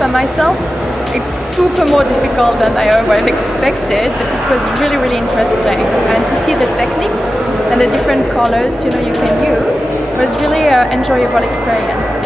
by myself. It's super more difficult than I ever expected, but it was really, really interesting. And to see the techniques and the different colors you can use was really an enjoyable experience.